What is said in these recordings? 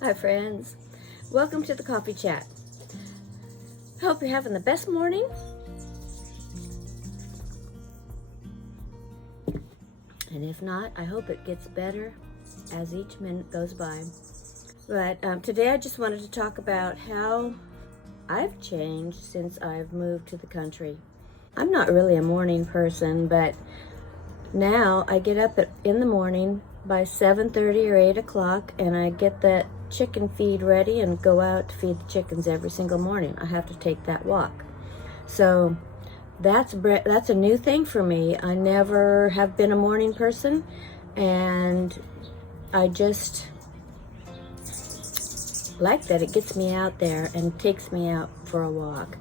Hi friends, welcome to the coffee chat. I hope you're having the best morning. And if not, I hope it gets better as each minute goes by. But today I just wanted to talk about how I've changed since I've moved to the country. I'm not really a morning person, but now I get up in the morning by 7:30 or 8 o'clock and I get that chicken feed ready and go out to feed the chickens every single morning. I have to take that walk. So that's a new thing for me. I never have been a morning person, and I just like that it gets me out there and takes me out for a walk.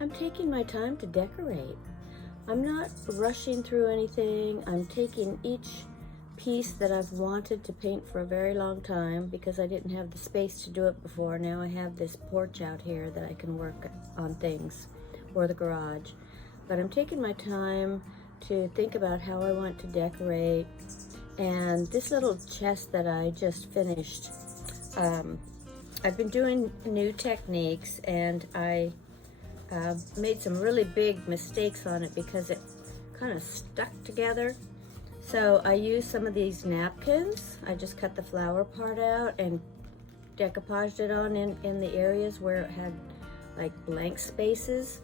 I'm taking my time to decorate. I'm not rushing through anything. I'm taking each piece that I've wanted to paint for a very long time because I didn't have the space to do it before. Now I have this porch out here that I can work on things, or the garage. But I'm taking my time to think about how I want to decorate. And this little chest that I just finished, I've been doing new techniques, and I made some really big mistakes on it because it kind of stuck together. So I used some of these napkins. I just cut the flower part out and decoupaged it on in the areas where it had like blank spaces.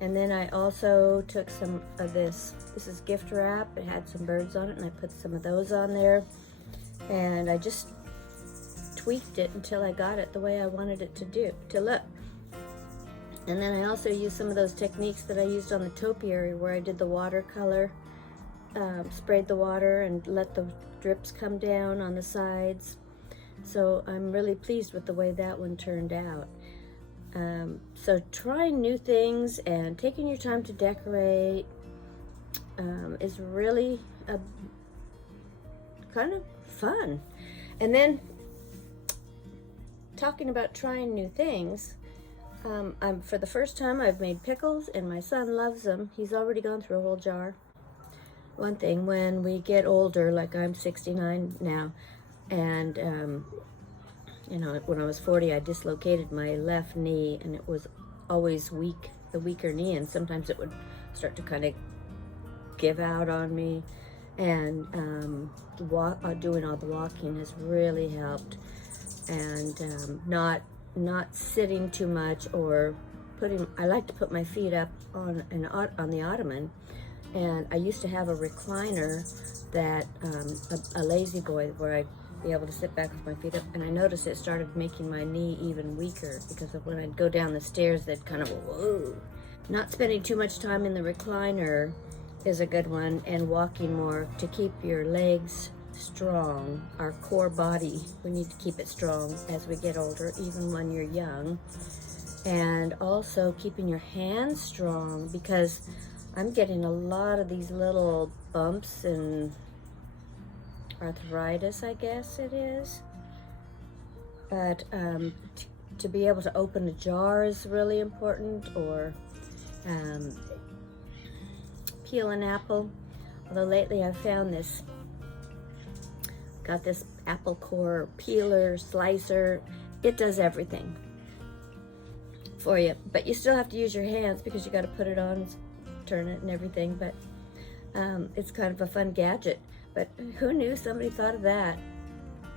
And then I also took some of this is gift wrap. It had some birds on it, and I put some of those on there. And I just tweaked it until I got it the way I wanted it to look. And then I also used some of those techniques that I used on the topiary, where I did the watercolor, sprayed the water and let the drips come down on the sides. So I'm really pleased with the way that one turned out. So trying new things and taking your time to decorate is really kind of fun. And then talking about trying new things, for the first time I've made pickles, and my son loves them. He's already gone through a whole jar. One thing, when we get older, like I'm 69 now, and when I was 40, I dislocated my left knee, and it was always weak, the weaker knee, and sometimes it would start to kind of give out on me. And doing all the walking has really helped, and not sitting too much or I like to put my feet up on the ottoman. And I used to have a recliner that a lazy boy, where I'd be able to sit back with my feet up, and I noticed it started making my knee even weaker because of when I'd go down the stairs, they'd kind of whoa. Not spending too much time in the recliner is a good one, and walking more to keep your legs strong. Our core body, we need to keep it strong as we get older, even when you're young. And also keeping your hands strong, because I'm getting a lot of these little bumps and arthritis, I guess it is. But to be able to open a jar is really important, or peel an apple. Although lately I've found got this apple core peeler, slicer. It does everything for you, but you still have to use your hands because you got to put it on, turn it and everything. But it's kind of a fun gadget. But who knew somebody thought of that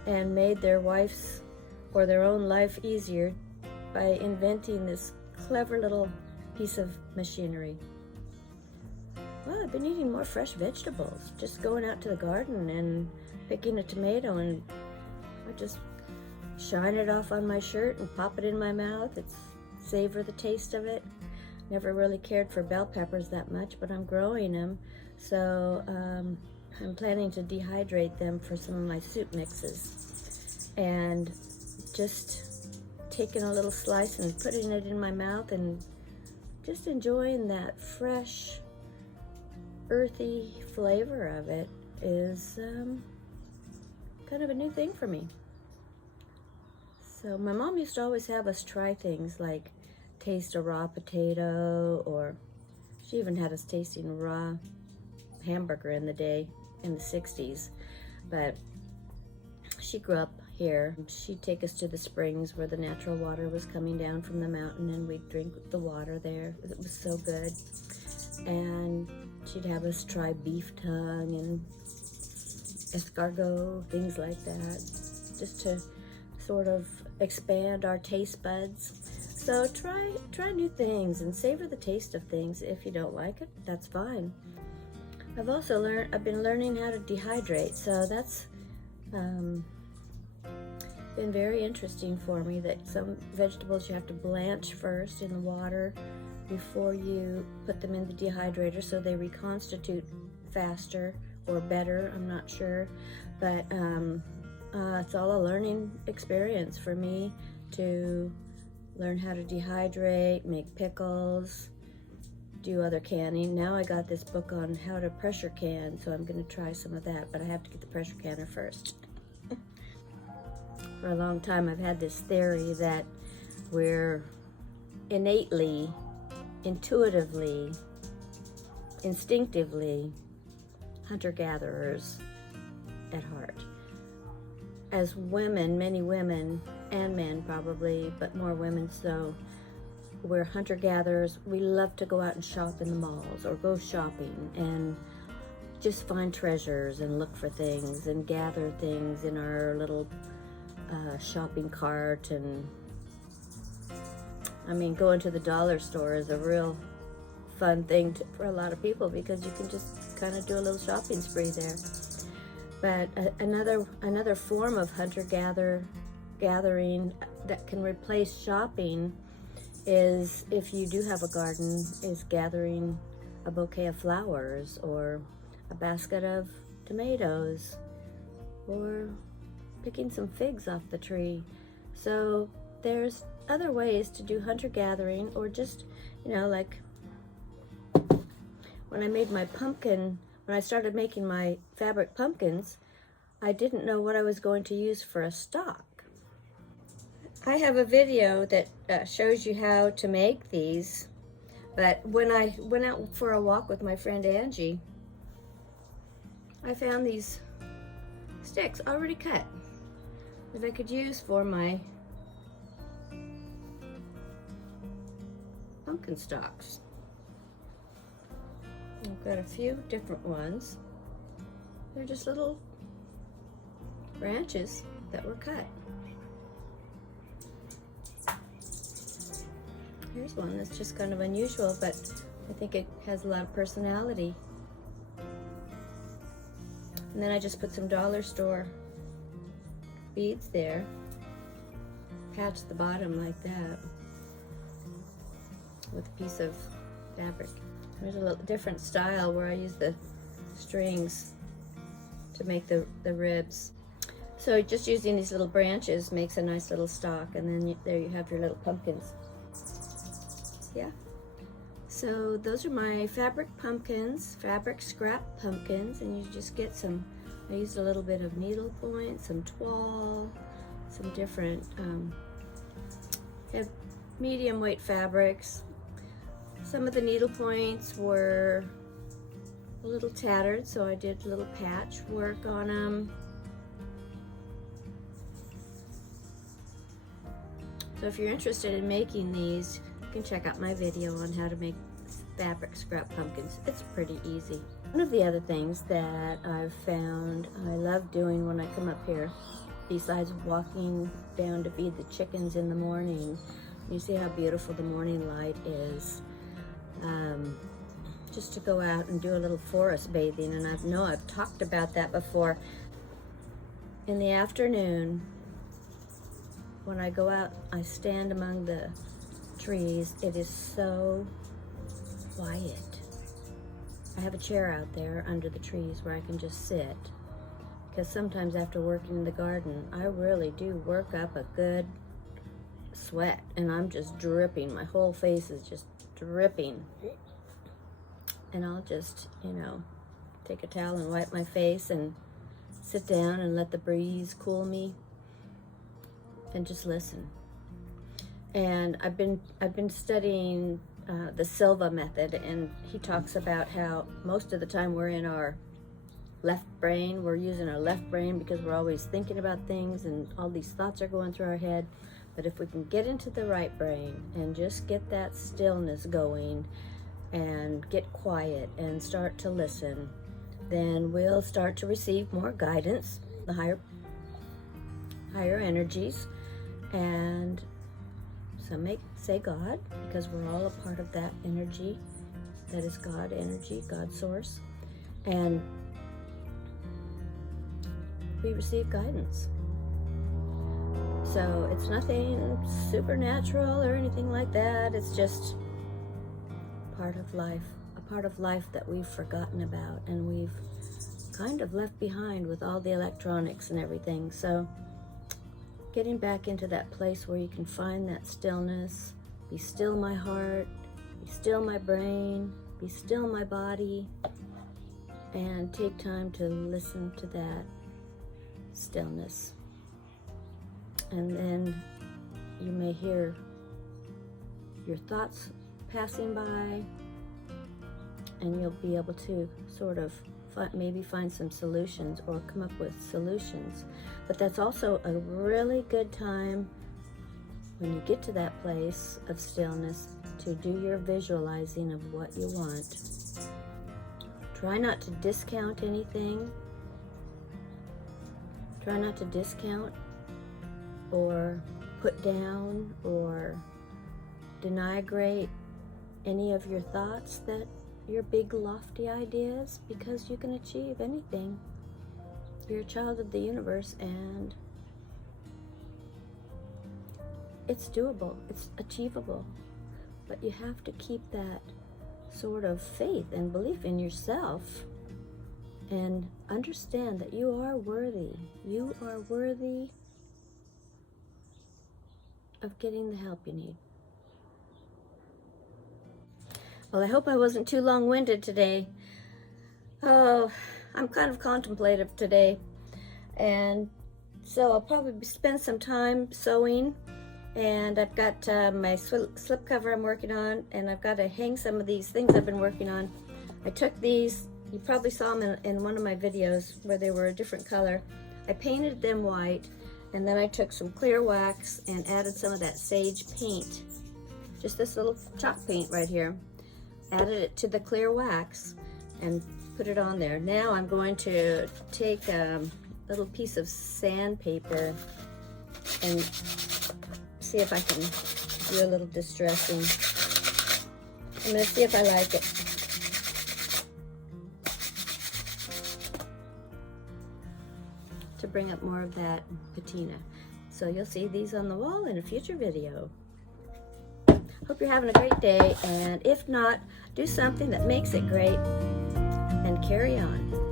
and made their wife's or their own life easier by inventing this clever little piece of machinery. Well, I've been eating more fresh vegetables, just going out to the garden and picking a tomato, and I just shine it off on my shirt and pop it in my mouth. Savor the taste of it. Never really cared for bell peppers that much, but I'm growing them, so I'm planning to dehydrate them for some of my soup mixes. And just taking a little slice and putting it in my mouth and just enjoying that fresh, earthy flavor of it is kind of a new thing for me. So my mom used to always have us try things like taste a raw potato, or she even had us tasting raw hamburger in the 60s. But she grew up here. She'd take us to the springs where the natural water was coming down from the mountain, and we'd drink the water there. It was so good. And she'd have us try beef tongue and escargot, things like that, just to sort of expand our taste buds. So try new things and savor the taste of things. If you don't like it, that's fine. I've been learning how to dehydrate, so that's been very interesting for me, that some vegetables you have to blanch first in the water before you put them in the dehydrator, so they reconstitute faster or better, I'm not sure. But it's all a learning experience for me to learn how to dehydrate, make pickles, do other canning. Now I got this book on how to pressure can, so I'm going to try some of that, but I have to get the pressure canner first. For a long time I've had this theory that we're innately, intuitively, instinctively hunter-gatherers at heart. As women, many women, and men probably, but more women so, we're hunter-gatherers. We love to go out and shop in the malls or go shopping and just find treasures and look for things and gather things in our little shopping cart. And I mean, going to the dollar store is a real fun thing for a lot of people, because you can just kind of do a little shopping spree there. But another form of hunter-gathering that can replace shopping is, if you do have a garden, is gathering a bouquet of flowers or a basket of tomatoes or picking some figs off the tree. So there's other ways to do hunter-gathering, or just, like when I made my pumpkin, when I started making my fabric pumpkins, I didn't know what I was going to use for a stock. I have a video that shows you how to make these, but when I went out for a walk with my friend Angie, I found these sticks already cut that I could use for my pumpkin stalks. I've got a few different ones. They're just little branches that were cut. Here's one that's just kind of unusual, but I think it has a lot of personality. And then I just put some dollar store beads there, patch the bottom like that with a piece of fabric. There's a little different style where I use the strings to make the ribs. So just using these little branches makes a nice little stalk, and then there you have your little pumpkins. Yeah. So those are my fabric pumpkins, fabric scrap pumpkins, and you just get some, I used a little bit of needle point, some toile, some different medium weight fabrics. Some of the needle points were a little tattered, so I did a little patch work on them. So if you're interested in making these, you can check out my video on how to make fabric scrap pumpkins. It's pretty easy. One of the other things that I've found I love doing when I come up here, besides walking down to feed the chickens in the morning, you see how beautiful the morning light is, just to go out and do a little forest bathing. And I've talked about that before. In the afternoon, when I go out, I stand among the trees. It is so quiet. I have a chair out there under the trees where I can just sit, because sometimes after working in the garden, I really do work up a good sweat, and I'm just dripping. My whole face is just dripping. And I'll just, take a towel and wipe my face and sit down and let the breeze cool me and just listen. And I've been studying the Silva Method, and he talks about how most of the time we're in our left brain. We're using our left brain because we're always thinking about things and all these thoughts are going through our head. But if we can get into the right brain and just get that stillness going and get quiet and start to listen, then we'll start to receive more guidance, the higher energies. And some may say God, because we're all a part of that energy. That is God energy, God source. And we receive guidance. So it's nothing supernatural or anything like that. It's just part of life, a part of life that we've forgotten about and we've kind of left behind with all the electronics and everything. So getting back into that place where you can find that stillness, be still my heart, be still my brain, be still my body, and take time to listen to that stillness. And then you may hear your thoughts passing by, and you'll be able to sort of maybe find some solutions or come up with solutions. But that's also a really good time when you get to that place of stillness to do your visualizing of what you want. Try not to discount anything. Try not to discount or put down or denigrate any of your thoughts, that your big lofty ideas, because you can achieve anything. You're a child of the universe and it's doable, it's achievable, but you have to keep that sort of faith and belief in yourself and understand that you are worthy. You are worthy of getting the help you need. Well, I hope I wasn't too long-winded today. Oh, I'm kind of contemplative today. And so I'll probably spend some time sewing. And I've got my slip cover I'm working on, and I've got to hang some of these things I've been working on. I took these, you probably saw them in one of my videos where they were a different color. I painted them white, and then I took some clear wax and added some of that sage paint. Just this little chalk paint right here. Added it to the clear wax and put it on there. Now I'm going to take a little piece of sandpaper and see if I can do a little distressing. I'm going to see if I like it. To bring up more of that patina. So you'll see these on the wall in a future video. Hope you're having a great day, and if not, do something that makes it great and carry on.